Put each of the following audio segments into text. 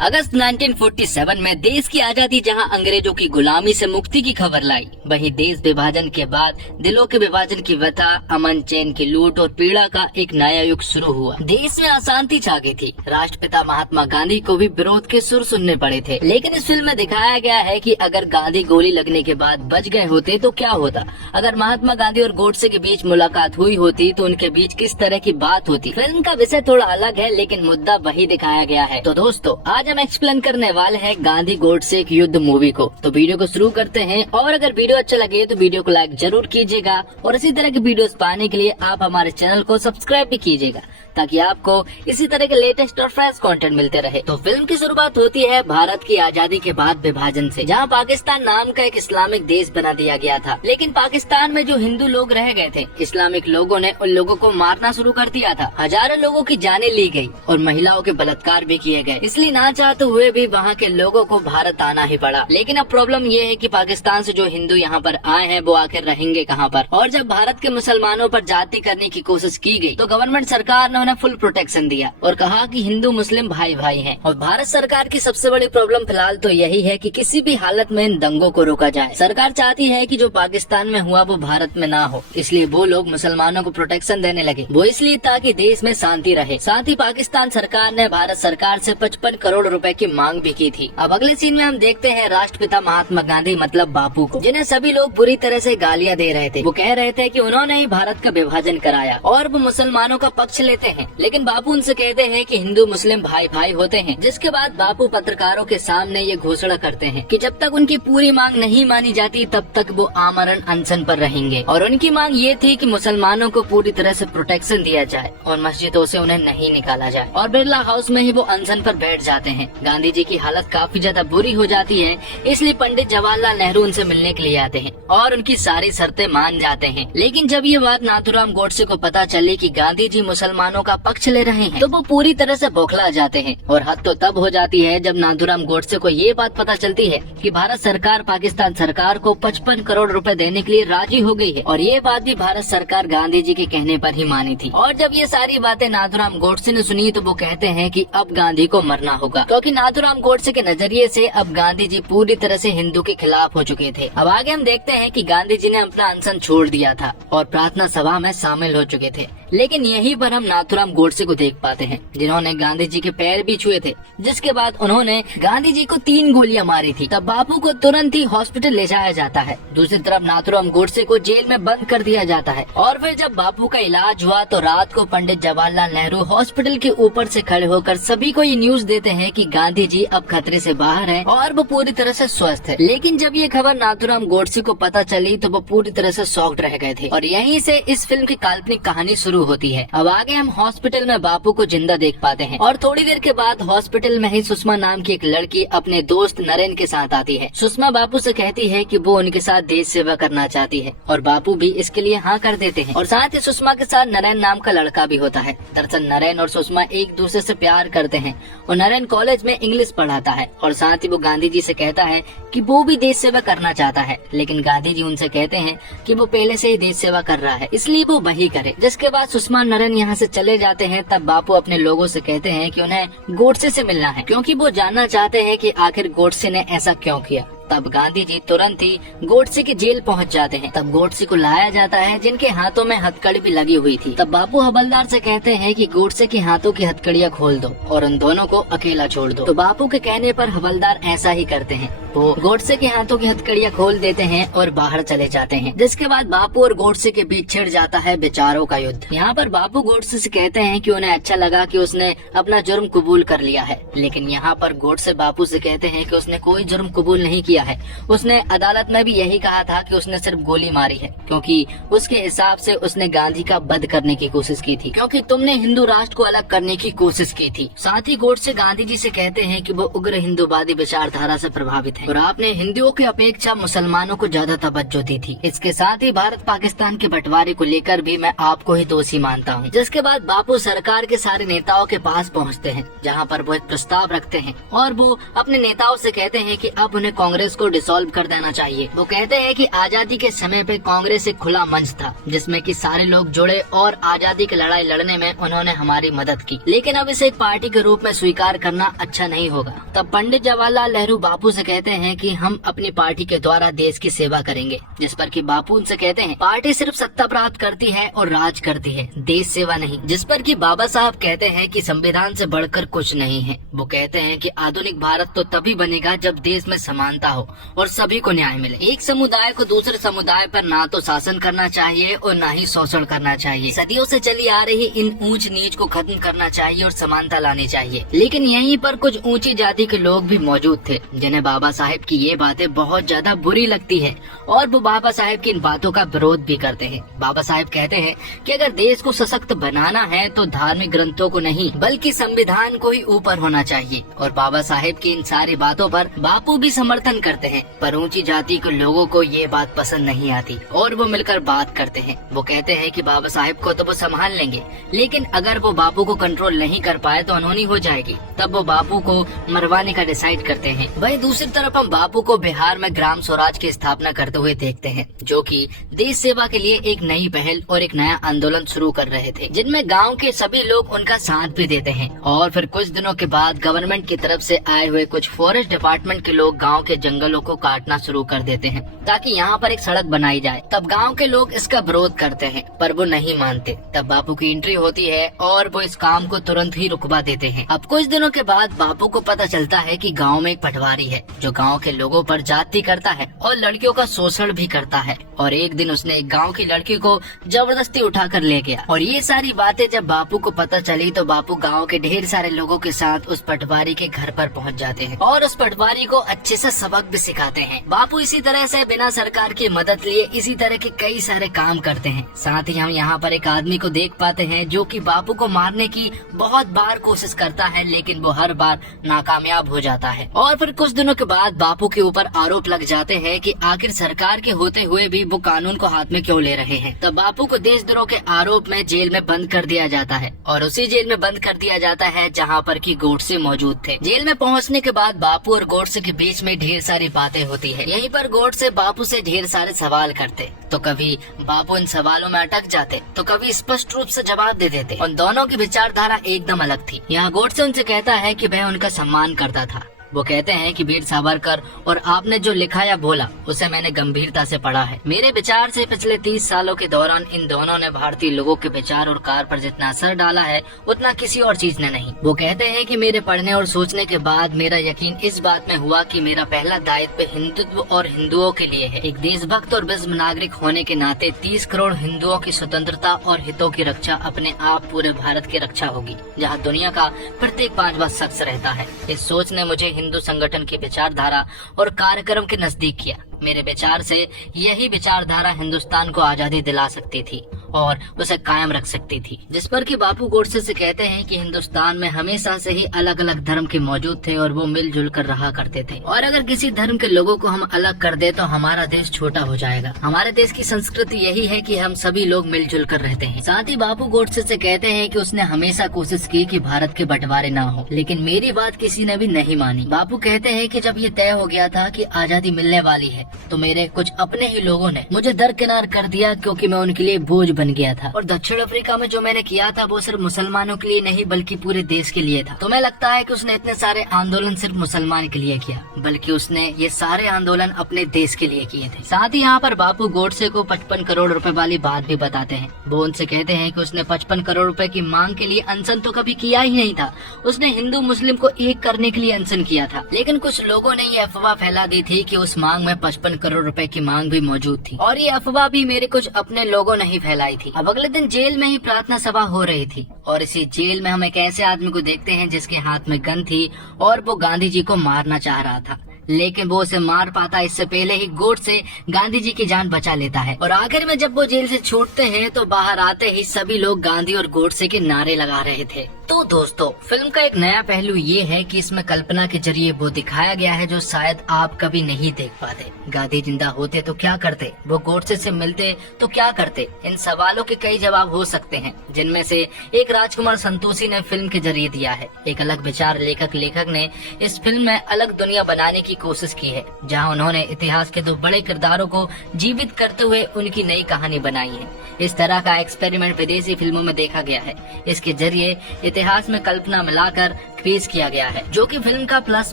अगस्त 1947 में देश की आजादी जहां अंग्रेजों की गुलामी से मुक्ति की खबर लाई, वहीं देश विभाजन के बाद दिलों के विभाजन की व्यथा, अमन चैन की लूट और पीड़ा का एक नया युग शुरू हुआ। देश में अशांति छा गई थी। राष्ट्रपिता महात्मा गांधी को भी विरोध के सुर सुनने पड़े थे। लेकिन इस फिल्म में दिखाया गया है कि अगर गांधी गोली लगने के बाद बच गए होते तो क्या होता। अगर महात्मा गांधी और गोडसे के बीच मुलाकात हुई होती तो उनके बीच किस तरह की बात होती। फिल्म का विषय थोड़ा अलग है लेकिन मुद्दा वही दिखाया गया है। तो दोस्तों, आज हम एक्सप्लेन करने वाले हैं गांधी गोडसे एक युद्ध मूवी को। तो वीडियो को शुरू करते हैं और अगर वीडियो अच्छा लगे तो वीडियो को लाइक जरूर कीजिएगा और इसी तरह की वीडियोस पाने के लिए आप हमारे चैनल को सब्सक्राइब भी कीजिएगा ताकि आपको इसी तरह के लेटेस्ट और फ्रेश कंटेंट मिलते रहे। तो फिल्म की शुरुआत होती है भारत की आजादी के बाद विभाजन से, जहां पाकिस्तान नाम का एक इस्लामिक देश बना दिया गया था। लेकिन पाकिस्तान में जो हिंदू लोग रह गए थे, इस्लामिक लोगों ने उन लोगों को मारना शुरू कर दिया था। हजारों लोगों की जानें ली गई और महिलाओं के बलात्कार भी किए गए। इसलिए ना चाहते हुए भी वहाँ के लोगों को भारत आना ही पड़ा। लेकिन अब प्रॉब्लम ये है कि पाकिस्तान से जो हिंदू यहाँ पर आए हैं वो आखिर रहेंगे कहाँ पर। और जब भारत के मुसलमानों पर जाति करने की कोशिश की गई तो गवर्नमेंट सरकार ने उन्हें फुल प्रोटेक्शन दिया और कहा कि हिंदू मुस्लिम भाई भाई हैं। और भारत सरकार की सबसे बड़ी प्रॉब्लम फिलहाल तो यही है कि किसी भी हालत में इन दंगों को रोका जाए। सरकार चाहती है कि जो पाकिस्तान में हुआ वो भारत में ना हो, इसलिए वो लोग मुसलमानों को प्रोटेक्शन देने लगे। वो इसलिए ताकि देश में शांति रहे। साथ ही पाकिस्तान सरकार ने भारत सरकार से 55 करोड़ रुपए की मांग भी की थी। अब अगले सीन में हम देखते हैं राष्ट्रपिता महात्मा गांधी मतलब बापू को, जिन्हें सभी लोग बुरी तरह से गालियां दे रहे थे। वो कह रहे थे कि उन्होंने ही भारत का विभाजन कराया और वो मुसलमानों का पक्ष लेते हैं। लेकिन बापू उनसे कहते हैं कि हिंदू मुस्लिम भाई भाई होते हैं। जिसके बाद बापू पत्रकारों के सामने ये घोषणा करते हैं कि जब तक उनकी पूरी मांग नहीं मानी जाती तब तक वो आमरण अनशन पर रहेंगे। और उनकी मांग ये थी कि मुसलमानों को पूरी तरह से प्रोटेक्शन दिया जाए और मस्जिदों से उन्हें नहीं निकाला जाए। और बिरला हाउस में ही वो अनशन पर बैठ जाते हैं। गांधी जी की हालत काफी ज्यादा बुरी हो जाती है, इसलिए पंडित जवाहरलाल नेहरू उनसे मिलने के लिए आते हैं और उनकी सारी शर्तें मान जाते हैं। लेकिन जब ये बात नाथूराम गोडसे को पता चली कि गांधी जी मुसलमानों का पक्ष ले रहे हैं तो वो पूरी तरह से बौखला जाते हैं। और हद तो तब हो जाती है जब नाथूराम गोडसे को ये बात पता चलती है कि भारत सरकार पाकिस्तान सरकार को 55 करोड़ रुपए देने के लिए राजी हो गई है। और ये बात भी भारत सरकार गांधी जी के कहने पर ही मानी थी। और जब ये सारी बातें नाथूराम गोडसे ने सुनी तो वो कहते हैं कि अब गांधी को मरना होगा, क्योंकि नाथूराम गोडसे के नजरिए से अब गांधी जी पूरी तरह से हिंदू के खिलाफ हो चुके थे। अब आगे हम देखते हैं कि गांधी जी ने अपना अनशन छोड़ दिया था और प्रार्थना सभा में शामिल हो चुके थे। लेकिन यहीं पर हम नाथूराम गोडसे को देख पाते हैं जिन्होंने गांधी जी के पैर भी छुए थे। जिसके बाद उन्होंने गांधी जी को 3 गोलियां मारी थी। तब बापू को तुरंत ही हॉस्पिटल ले जाया जाता है। दूसरी तरफ नाथूराम गोडसे को जेल में बंद कर दिया जाता है। और फिर जब बापू का इलाज हुआ तो रात को पंडित जवाहरलाल नेहरू हॉस्पिटल के ऊपर से खड़े होकर सभी को ये न्यूज देते हैं कि गांधी जी अब खतरे से बाहर हैं और वो पूरी तरह से स्वस्थ है। लेकिन जब ये खबर नाथूराम गोडसे को पता चली तो वो पूरी तरह से शॉक्ड रह गए थे। और यहीं से इस फिल्म की काल्पनिक कहानी शुरू होती है। अब आगे हम हॉस्पिटल में बापू को जिंदा देख पाते हैं और थोड़ी देर के बाद हॉस्पिटल में ही सुषमा नाम की एक लड़की अपने दोस्त नरेन के साथ आती है। सुषमा बापू से कहती है कि वो उनके साथ देश सेवा करना चाहती है और बापू भी इसके लिए हाँ कर देते हैं। और साथ ही सुषमा के साथ नरेन नाम का लड़का भी होता है। दरअसल नरेन और सुषमा एक दूसरे से प्यार करते हैं और नरेन कॉलेज में इंग्लिश पढ़ाता है और साथ ही वो गांधी जी से कहता है कि वो भी देश सेवा करना चाहता है। लेकिन गांधी जी उनसे कहते हैं कि वो पहले से ही देश सेवा कर रहा है, इसलिए वो वही करे। जिसके बाद सुषमा नरेन यहाँ से चले जाते हैं। तब बापू अपने लोगों से कहते हैं कि उन्हें गोडसे से मिलना है, क्योंकि वो जानना चाहते हैं कि आखिर गोडसे ने ऐसा क्यों किया। तब गांधी जी तुरंत ही गोडसे की जेल पहुंच जाते हैं। तब गोडसे को लाया जाता है जिनके हाथों में हथकड़ी भी लगी हुई थी। तब बापू हवलदार से कहते हैं कि गोडसे के हाथों की हथकड़ियां खोल दो और उन दोनों को अकेला छोड़ दो। तो बापू के कहने पर हवलदार ऐसा ही करते हैं। वो गोडसे के हाथों की हथकड़ियां खोल देते हैं और बाहर चले जाते हैं। जिसके बाद बापू और गोडसे के बीच छिड़ जाता है विचारों का युद्ध। यहाँ पर बापू गोडसे से कहते हैं कि उन्हें अच्छा लगा कि उसने अपना जुर्म कबूल कर लिया है। लेकिन यहाँ पर गोडसे बापू से कहते हैं कि उसने कोई जुर्म कबूल नहीं किया है। उसने अदालत में भी यही कहा था कि उसने सिर्फ गोली मारी है, क्योंकि उसके हिसाब से उसने गांधी का वध करने की कोशिश की थी, क्योंकि तुमने हिंदू राष्ट्र को अलग करने की कोशिश की थी। साथ ही गोडसे गांधी जी से कहते हैं कि वो उग्र हिंदूवादी विचारधारा से प्रभावित हैं और आपने हिंदुओं की अपेक्षा मुसलमानों को ज्यादा तवज्जो दी थी। इसके साथ ही भारत पाकिस्तान के बंटवारे को लेकर भी मैं आपको ही दोषी मानता हूँ। जिसके बाद बापू सरकार के सारे नेताओं के पास पहुँचते हैं, जहाँ पर वो एक प्रस्ताव रखते हैं और वो अपने नेताओं से कहते हैं कि अब उन्हें कांग्रेस को डिसॉल्व कर देना चाहिए। वो कहते हैं कि आजादी के समय पे कांग्रेस एक खुला मंच था जिसमें कि सारे लोग जुड़े और आजादी की लड़ाई लड़ने में उन्होंने हमारी मदद की, लेकिन अब इसे एक पार्टी के रूप में स्वीकार करना अच्छा नहीं होगा। तब पंडित जवाहरलाल नेहरू बापू से कहते हैं कि हम अपनी पार्टी के द्वारा देश की सेवा करेंगे। जिस पर कि बापू उनसे कहते हैं पार्टी सिर्फ सत्ता प्राप्त करती है और राज करती है, देश सेवा नहीं। जिस पर कि बाबा साहब कहते हैं कि संविधान से बढ़कर कुछ नहीं है। वो कहते हैं कि आधुनिक भारत तो तभी बनेगा जब देश में समानता हो और सभी को न्याय मिले। एक समुदाय को दूसरे समुदाय पर ना तो शासन करना चाहिए और ना ही शोषण करना चाहिए। सदियों से चली आ रही इन ऊंच नीच को खत्म करना चाहिए और समानता लानी चाहिए। लेकिन यहीं पर कुछ ऊंची जाति के लोग भी मौजूद थे जिन्हें बाबा साहेब की ये बातें बहुत ज्यादा बुरी लगती है और वो बाबा साहेब की इन बातों का विरोध भी करते हैं। बाबा साहेब कहते हैं कि अगर देश को सशक्त बनाना है तो धार्मिक ग्रंथों को नहीं बल्कि संविधान को ही ऊपर होना चाहिए। और बाबा साहेब की इन सारी बातों पर बापू भी समर्थन करते हैं, पर ऊंची जाति के लोगों को ये बात पसंद नहीं आती और वो मिलकर बात करते हैं। वो कहते हैं कि बाबा साहेब को तो वो संभाल लेंगे, लेकिन अगर वो बापू को कंट्रोल नहीं कर पाए तो अनहोनी हो जाएगी। तब वो बापू को मरवाने का डिसाइड करते हैं। वहीं दूसरी तरफ हम बापू को बिहार में ग्राम स्वराज की स्थापना करते हुए देखते हैं, जो कि देश सेवा के लिए एक नई पहल और एक नया आंदोलन शुरू कर रहे थे, जिनमें गांव के सभी लोग उनका साथ भी देते हैं। और फिर कुछ दिनों के बाद गवर्नमेंट की तरफ से आए हुए कुछ फॉरेस्ट डिपार्टमेंट के लोग गांव के जंगलों को काटना शुरू कर देते हैं ताकि यहाँ पर एक सड़क बनाई जाए। तब गांव के लोग इसका विरोध करते हैं, पर वो नहीं मानते। तब बापू की एंट्री होती है और वो इस काम को तुरंत ही रुकवा देते हैं। अब कुछ दिनों के बाद बापू को पता चलता है कि गांव में एक पटवारी है जो गांव के लोगों पर जाति करता है और लड़कियों का शोषण भी करता है। और एक दिन उसने एक गांव की लड़की को जबरदस्ती उठाकर ले गया। और ये सारी बातें जब बापू को पता चली तो बापू गांव के ढेर सारे लोगों के साथ उस पटवारी के घर पर पहुंच जाते हैं और उस पटवारी को अच्छे से सबक भी सिखाते हैं। बापू इसी तरह से बिना सरकार की मदद लिए इसी तरह के कई सारे काम करते हैं। साथ ही हम यहाँ पर एक आदमी को देख पाते हैं जो कि बापू को मारने की बहुत बार कोशिश करता है, लेकिन वो हर बार नाकामयाब हो जाता है। और फिर कुछ दिनों के बाद बापू के ऊपर आरोप लग जाते हैं कि आखिर सरकार के होते हुए भी वो कानून को हाथ में क्यों ले रहे हैं। तब बापू को देशद्रोह के आरोप में जेल में बंद कर दिया जाता है और उसी जेल में बंद कर दिया जाता है जहाँ पर की गोडसे मौजूद थे। जेल में पहुँचने के बाद बापू और गोडसे के बीच में ढेर सारी बातें होती है। यहीं पर गोडसे बापू से ढेर सारे सवाल करते, तो कभी बापू इन सवालों में अटक जाते तो कभी स्पष्ट रूप से जवाब दे देते। और दोनों की विचारधारा एकदम अलग थी। यहाँ गोडसे उनसे कहता है कि वह उनका सम्मान करता था। वो कहते हैं कि वीर सावरकर और आपने जो लिखा या बोला उसे मैंने गंभीरता से पढ़ा है। मेरे विचार से पिछले 30 सालों के दौरान इन दोनों ने भारतीय लोगों के विचार और कार्य पर जितना असर डाला है उतना किसी और चीज ने नहीं। वो कहते हैं कि मेरे पढ़ने और सोचने के बाद मेरा यकीन इस बात में हुआ कि मेरा पहला दायित्व हिंदुत्व और हिंदुओं के लिए है। एक देशभक्त और विश्व नागरिक होने के नाते 30 करोड़ हिंदुओं की स्वतंत्रता और हितों की रक्षा अपने आप पूरे भारत की रक्षा होगी, जहाँ दुनिया का प्रत्येक 5वां शख्स रहता है। इस सोच ने मुझे हिंदू संगठन की विचारधारा और कार्यक्रम के नजदीक किया। मेरे विचार से यही विचारधारा हिंदुस्तान को आजादी दिला सकती थी और उसे कायम रख सकती थी। जिस पर कि बापू गोडसे से कहते हैं कि हिंदुस्तान में हमेशा से ही अलग अलग धर्म के मौजूद थे और वो मिलजुल कर रहा करते थे, और अगर किसी धर्म के लोगों को हम अलग कर दे तो हमारा देश छोटा हो जाएगा। हमारे देश की संस्कृति यही है कि हम सभी लोग मिलजुल कर रहते हैं। साथ ही बापू गोडसे से कहते हैं कि उसने हमेशा कोशिश की कि भारत के बंटवारे ना हो, लेकिन मेरी बात किसी ने भी नहीं मानी। बापू कहते हैं कि जब ये तय हो गया था कि आजादी मिलने वाली है तो मेरे कुछ अपने ही लोगों ने मुझे दरकिनार कर दिया, क्योंकि मैं उनके लिए बोझ बन गया था। और दक्षिण अफ्रीका में जो मैंने किया था वो सिर्फ मुसलमानों के लिए नहीं बल्कि पूरे देश के लिए था। तो मैं लगता है कि उसने इतने सारे आंदोलन सिर्फ मुसलमान के लिए किया, बल्कि उसने ये सारे आंदोलन अपने देश के लिए किए थे। साथ ही यहाँ पर बापू गोडसे को 55 करोड़ रुपए वाली बात भी बताते हैं। वो उनसे कहते हैं कि उसने 55 करोड़ रुपए की मांग के लिए अनशन तो कभी किया ही नहीं था। उसने हिंदू मुस्लिम को एक करने के लिए अनशन किया था, लेकिन कुछ लोगों ने ये अफवाह फैला दी थी कि उस मांग में 55 करोड़ रुपए की मांग भी मौजूद थी, और ये अफवाह भी मेरे कुछ अपने लोगों ने ही फैलाई थी। अब अगले दिन जेल में ही प्रार्थना सभा हो रही थी, और इसी जेल में हम एक ऐसे आदमी को देखते हैं जिसके हाथ में गन थी और वो गांधी जी को मारना चाह रहा था, लेकिन वो उसे मार पाता इससे पहले ही गोडसे गांधी जी की जान बचा लेता है। और आखिर में जब वो जेल से छूटते हैं तो बाहर आते ही सभी लोग गांधी और गोडसे के नारे लगा रहे थे। तो दोस्तों, फिल्म का एक नया पहलू ये है कि इसमें कल्पना के जरिए वो दिखाया गया है जो शायद आप कभी नहीं देख पाते। गांधी जिंदा होते तो क्या करते, वो गोडसे से मिलते तो क्या करते। इन सवालों के कई जवाब हो सकते हैं, जिनमें से एक राजकुमार संतोषी ने फिल्म के जरिए दिया है। एक अलग विचार लेखक ने इस फिल्म में अलग दुनिया बनाने की कोशिश की है, जहाँ उन्होंने इतिहास के दो बड़े किरदारों को जीवित करते हुए उनकी नई कहानी बनाई है। इस तरह का एक्सपेरिमेंट विदेशी फिल्मों में देखा गया है। इसके जरिए इतिहास में कल्पना मिलाकर पेश किया गया है, जो कि फिल्म का प्लस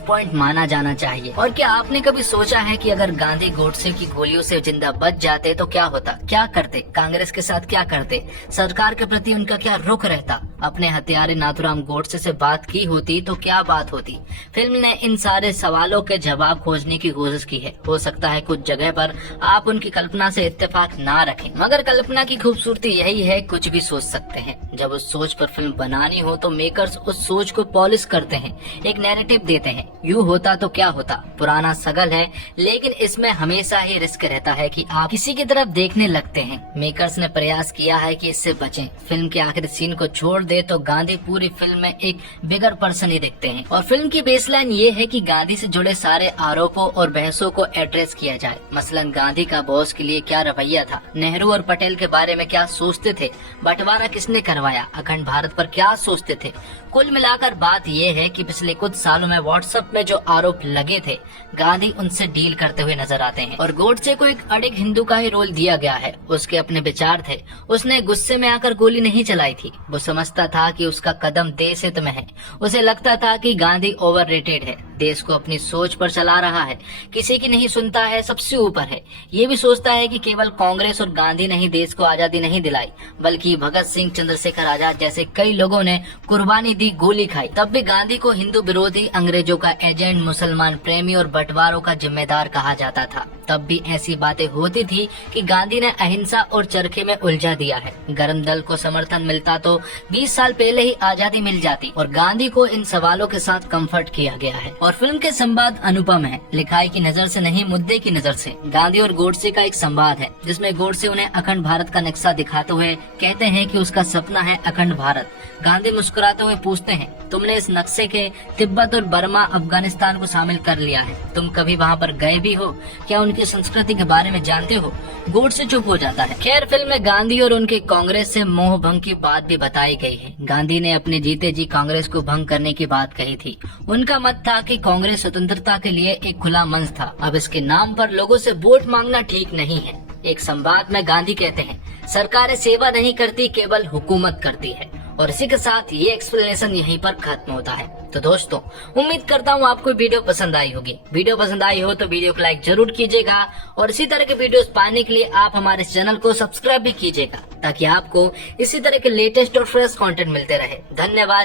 पॉइंट माना जाना चाहिए। और क्या आपने कभी सोचा है कि अगर गांधी गोडसे की गोलियों से जिंदा बच जाते तो क्या होता, क्या करते, कांग्रेस के साथ क्या करते, सरकार के प्रति उनका क्या रुख रहता, अपने हत्यारे नाथूराम गोडसे से बात की होती तो क्या बात होती। फिल्म ने इन सारे सवालों के जवाब खोजने की कोशिश की है। हो सकता है कुछ जगह पर आप उनकी कल्पना से इत्तेफाक ना रखें, मगर कल्पना की खूबसूरती यही है, कुछ भी सोच सकते हैं। जब उस सोच पर फिल्म बनानी हो तो मेकर्स उस सोच को पॉलिश करते हैं, एक नैरेटिव देते हैं। यूं होता तो क्या होता पुराना सगल है, लेकिन इसमें हमेशा ही रिस्क रहता है कि आप किसी की तरफ देखने लगते हैं। मेकर्स ने प्रयास किया है कि इससे बचें। फिल्म के आखिरी सीन को छोड़ दे तो गांधी पूरी फिल्म में एक बिगर पर्सन ही दिखते हैं। और फिल्म की बेसलाइन ये है कि गांधी से जुड़े सारे आरोपों और बहसों को एड्रेस किया जाए। मसलन गांधी का बॉस के लिए क्या रवैया था, नेहरू और पटेल के बारे में क्या सोचते थे, बंटवारा किसने करवाया, अखंड भारत पर क्या सोचते थे। कुल मिलाकर बात ये है कि पिछले कुछ सालों में व्हाट्सएप में जो आरोप लगे थे, गांधी उनसे डील करते हुए नजर आते हैं। और गोडसे को एक अड़िग हिंदू का ही रोल दिया गया है। उसके अपने विचार थे, उसने गुस्से में आकर गोली नहीं चलाई थी। वो समझता था कि उसका कदम देश हित में है। उसे लगता था कि गांधी ओवररेटेड है, देश को अपनी सोच पर चला रहा है, किसी की नहीं सुनता है, सबसे ऊपर है। ये भी सोचता है कि केवल कांग्रेस और गांधी ने ही देश को आजादी नहीं दिलाई, बल्कि भगत सिंह, चंद्रशेखर आजाद जैसे कई लोगों ने कुर्बानी दी, गोली खाई। तब भी गांधी को हिंदू विरोधी, अंग्रेजों का एजेंट, मुसलमान प्रेमी और बंटवारों का जिम्मेदार कहा जाता था। तब भी ऐसी बातें होती थी कि गांधी ने अहिंसा और चरखे में उलझा दिया है। गरम दल को समर्थन मिलता तो 20 साल पहले ही आजादी मिल जाती। और गांधी को इन सवालों के साथ कंफर्ट किया गया है। और फिल्म के संवाद अनुपम है, लिखाई की नजर से नहीं, मुद्दे की नजर से। गांधी और गोडसे का एक संवाद है, जिसमें गोडसे उन्हें अखंड भारत का नक्शा दिखाते हुए कहते हैं कि उसका सपना है अखंड भारत। गांधी मुस्कुराते हुए पूछते हैं, तुमने इस नक्शे के तिब्बत और बर्मा, अफगानिस्तान को शामिल कर लिया है, तुम कभी वहाँ पर गए भी हो, क्या उनकी संस्कृति के बारे में जानते हो। गोडसे चुप हो जाता है। खैर, फिल्म में गांधी और उनके कांग्रेस से मोह भंग की बात भी बताई गई है। गांधी ने अपने जीते जी कांग्रेस को भंग करने की बात कही थी। उनका मत था कि कांग्रेस स्वतंत्रता के लिए एक खुला मंच था, अब इसके नाम पर लोगों से वोट मांगना ठीक नहीं है। एक संवाद में गांधी कहते हैं, सरकारें सेवा नहीं करती, केवल हुकूमत करती है। और इसी के साथ ये एक्सप्लेनेशन यहीं पर खत्म होता है। तो दोस्तों, उम्मीद करता हूँ आपको वीडियो पसंद आई होगी। वीडियो पसंद आई हो तो वीडियो को लाइक जरूर कीजिएगा, और इसी तरह के वीडियोस पाने के लिए आप हमारे चैनल को सब्सक्राइब भी कीजिएगा, ताकि आपको इसी तरह के लेटेस्ट और फ्रेश कंटेंट मिलते रहे। धन्यवाद।